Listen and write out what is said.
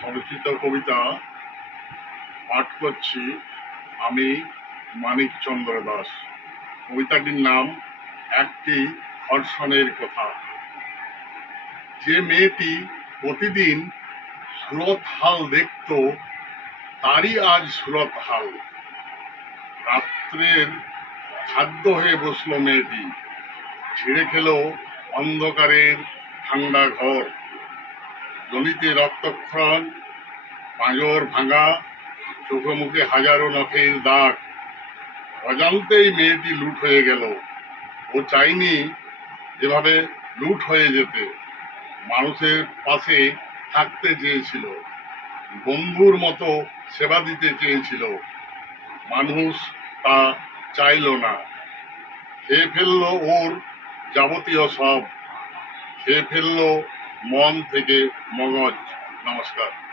স্বরচিত কবিতা পাঠ করছি আমি, মানিকচন্দ্র দাস। কবিতাটির নাম একটি ধর্ষণের কথা। যে মেয়েটি প্রতিদিন সুরত হাল দেখত, তারই আজ সুরত হাল। রাত্রের খাদ্য হয়ে বসলো মেয়েটি, ছিঁড়ে খেলো অন্ধকারের ঠান্ডা ঘর। জমিতে রক্তক্ষরণ, পাঁজর ভাঙা, চোখে মুখে হাজারো নখের দাগ। অজান্তেই মেয়েটি লুট হয়ে গেল। ও চাইনি এভাবে লুট হয়ে যেতে। মানুষের পাশে থাকতে চেয়েছিল, বন্ধুর মতো সেবা দিতে চেয়েছিল। মানুষ তা চাইল না। খেয়ে ফেললো ওর যাবতীয় সব, খেয়ে ফেললো মন থেকে মগজ। নমস্কার।